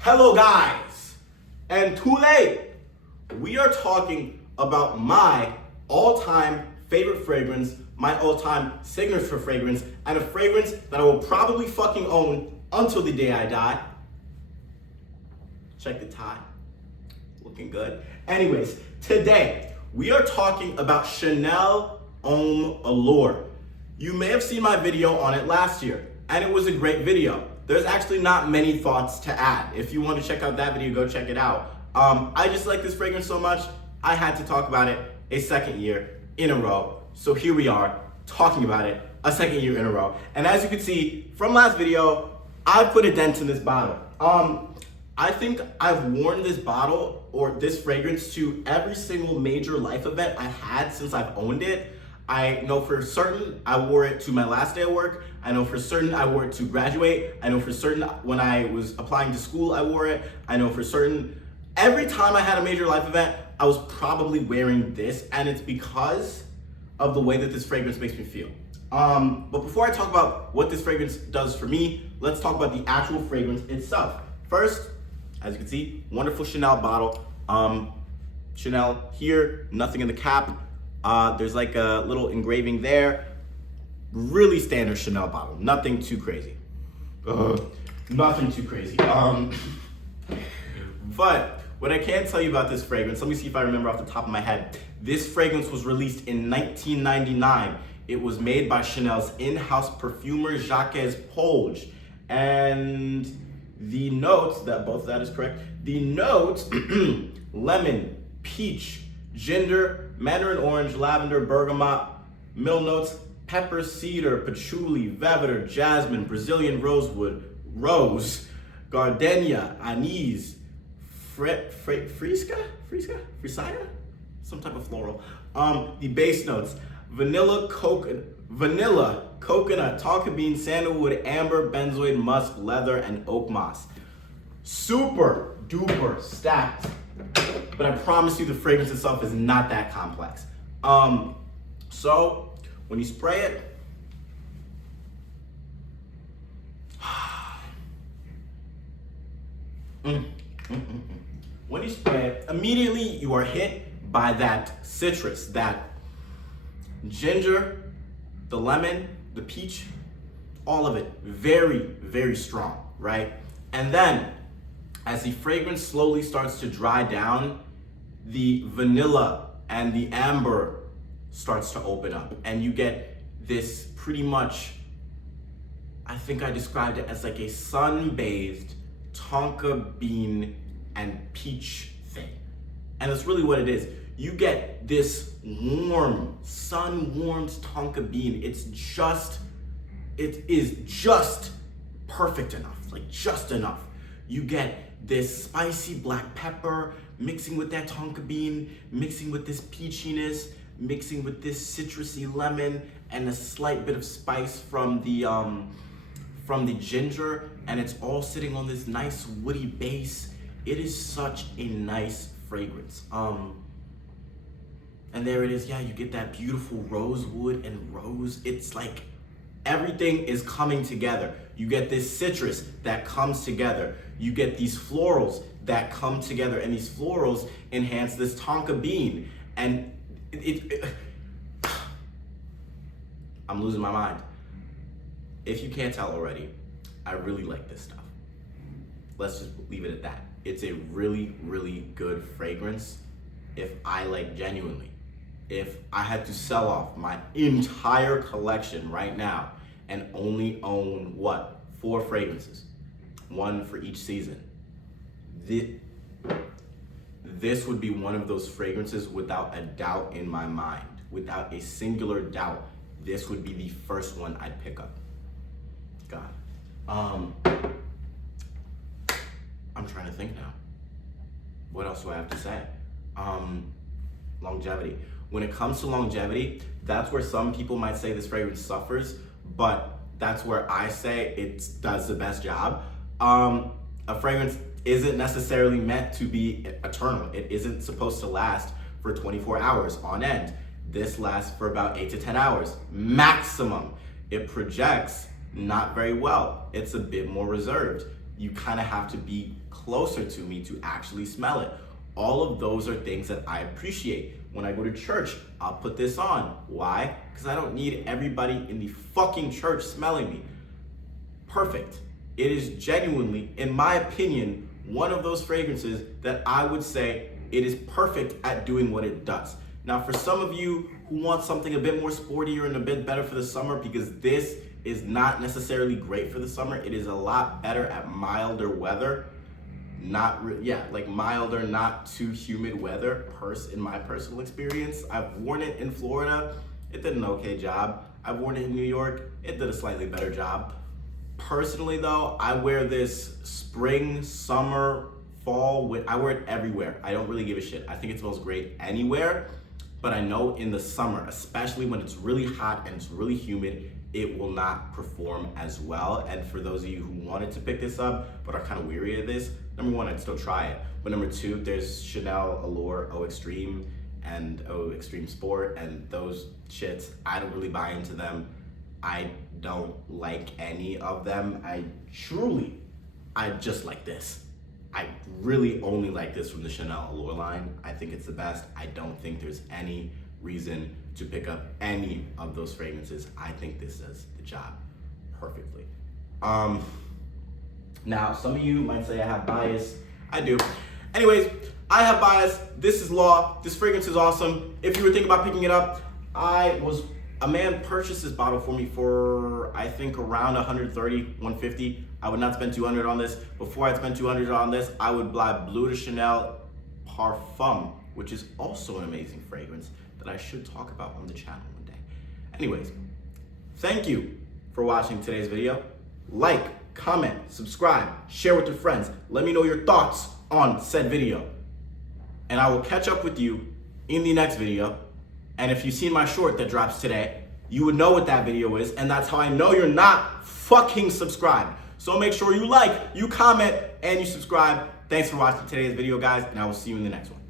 Hello guys, and today we are talking about my all-time favorite fragrance, my all-time signature fragrance, and a fragrance that I will probably fucking own until the day I die. Check the tie, looking good. Anyways, today we are talking about Chanel Homme Allure. You may have seen my video on it last year, and it was a great video. There's actually not many thoughts to add. If you want to check out that video, go check it out. I just like this fragrance so much, I had to talk about it a second year in a row. So here we are, talking about it a second year in a row. And as you can see from last video, I've put a dent in this bottle. I think I've worn this bottle or this fragrance to every single major life event I've had since I've owned it. I know for certain I wore it to my last day of work. I know for certain I wore it to graduate. I know for certain when I was applying to school I wore it. I know for certain every time I had a major life event I was probably wearing this, and it's because of the way that this fragrance makes me feel. But before I talk about what this fragrance does for me, let's talk about the actual fragrance itself. First, as you can see, wonderful Chanel bottle. Chanel here, nothing in the cap. There's like a little engraving there. Really standard Chanel bottle, nothing too crazy. Nothing too crazy. But what I can tell you about this fragrance, let me see if I remember off the top of my head. This fragrance was released in 1999. It was made by Chanel's in-house perfumer Jacques Polge. And the notes, both of that is correct. The notes, lemon, peach, ginger, mandarin orange, lavender, bergamot. Middle notes, pepper, cedar, patchouli, vetiver, jasmine, Brazilian rosewood, rose, gardenia, anise, frisca, some type of floral. The base notes, vanilla, coconut, tonka bean, sandalwood, amber, benzoid, musk, leather, and oak moss. Super duper stacked. But I promise you the fragrance itself is not that complex. So when you spray it, when you spray it, immediately you are hit by that citrus, that ginger, the lemon, the peach, all of it very, very strong, right? And then as the fragrance slowly starts to dry down, the vanilla and the amber starts to open up, and you get this pretty much, I think I described it as like a sun-bathed tonka bean and peach thing. And that's really what it is. You get this warm, sun-warmed tonka bean. It is just perfect enough, like just enough. You get this spicy black pepper mixing with that tonka bean, mixing with this peachiness, mixing with this citrusy lemon, and a slight bit of spice from the ginger, and it's all sitting on this nice woody base. It is such a nice fragrance. And there it is, yeah, you get that beautiful rosewood and rose. It's like everything is coming together. You get this citrus that comes together. You get these florals that come together, and these florals enhance this tonka bean. And I'm losing my mind. If you can't tell already, I really like this stuff. Let's just leave it at that. It's a really, really good fragrance. If I had to sell off my entire collection right now and only own 4 fragrances, 1 for each season, this would be one of those fragrances without a doubt in my mind. Without a singular doubt, this would be the first one I'd pick up. God. I'm trying to think now. What else do I have to say? Longevity. When it comes to longevity, that's where some people might say this fragrance suffers, but that's where I say it does the best job. A fragrance isn't necessarily meant to be eternal. It isn't supposed to last for 24 hours on end. This lasts for about 8 to 10 hours maximum. It projects not very well. It's a bit more reserved. you kind of have to be closer to me to actually smell it. All of those are things that I appreciate. When I go to church, I'll put this on. Why? Because I don't need everybody in the fucking church smelling me. Perfect. It is genuinely, in my opinion, one of those fragrances that I would say it is perfect at doing what it does. Now, for some of you who want something a bit more sportier and a bit better for the summer, because this is not necessarily great for the summer, it is a lot better at milder weather. Like milder, not too humid weather, in my personal experience. I've worn it in Florida, it did an okay job. I've worn it in New York, it did a slightly better job. Personally though, I wear this spring, summer, fall, I wear it everywhere. I don't really give a shit. I think it smells great anywhere, but I know in the summer, especially when it's really hot and it's really humid, it will not perform as well. And for those of you who wanted to pick this up but are kind of weary of this, number one, I'd still try it. But number two, there's Chanel, Allure, O Extreme, and O Extreme Sport, and those shits, I don't really buy into them. I don't like any of them. I just like this. I really only like this from the Chanel Allure line. I think it's the best. I don't think there's any reason to pick up any of those fragrances. I think this does the job perfectly. Now, some of you might say I have bias. I do. Anyways, I have bias. This is law. This fragrance is awesome. If you were thinking about picking it up, a man purchased this bottle for me for, I think, around 130, 150. I would not spend 200 on this. Before I'd spend 200 on this, I would buy Bleu de Chanel Parfum, which is also an amazing fragrance that I should talk about on the channel one day. Anyways, thank you for watching today's video. Like, comment, subscribe, share with your friends. Let me know your thoughts on said video. And I will catch up with you in the next video. And if you've seen my short that drops today, you would know what that video is, and that's how I know you're not fucking subscribed. So make sure you like, you comment, and you subscribe. Thanks for watching today's video, guys, and I will see you in the next one.